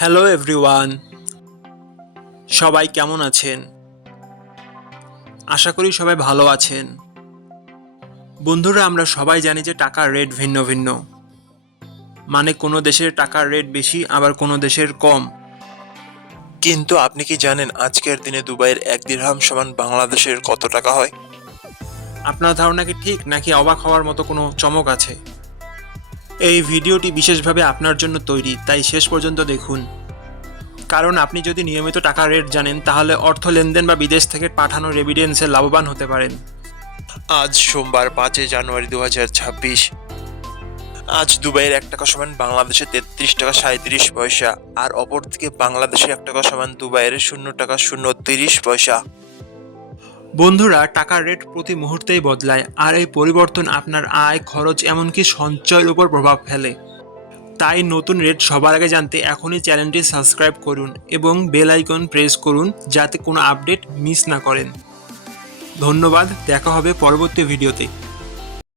Hello everyone, সবাই কেমন আছেন? আশা করি সবাই ভালো আছেন। বন্ধুরা, আমরা সবাই জানি যে টাকার রেট ভিন্ন ভিন্ন। মানে কোনো দেশের টাকার রেট বেশি, আবার কোনো দেশের কম। কিন্তু আপনি কি জানেন আজকের দিনে দুবাইয়ের 1 দিরহাম সমান বাংলাদেশের কত টাকা হয়? আপনার ধারণা কি ঠিক, নাকি অবাক হওয়ার মতো কোনো চমক আছে? এই ভিডিওটি বিশেষভাবে আপনার জন্য তৈরি, তাই শেষ পর্যন্ত দেখুন। কারণ আপনি যদি নিয়মিত টাকার রেট জানেন, তাহলে অর্থ লেনদেন বা বিদেশ থেকে পাঠানো রেমিটেন্সে লাভবান হতে পারেন। আজ সোমবার 5 জানুয়ারি 2026। আজ দুবাইয়ের 1 টাকা সমান বাংলাদেশে 33 টাকা 37 পয়সা, আর অপরদিকে বাংলাদেশে 1 টাকা সমান দুবাইয়ের 0 টাকা 030 পয়সা। বন্ধুরা, টাকার রেট প্রতি মুহূর্তেই বদলায়, আর এই পরিবর্তন আপনার আয়, খরচ, এমনকি সঞ্চয়ের উপর প্রভাব ফেলে। তাই নতুন রেট সবার আগে জানতে এখনই চ্যানেলটি সাবস্ক্রাইব করুন এবং বেল আইকন প্রেস করুন, যাতে কোনো আপডেট মিস না করেন। ধন্যবাদ, দেখা হবে পরবর্তী ভিডিওতে।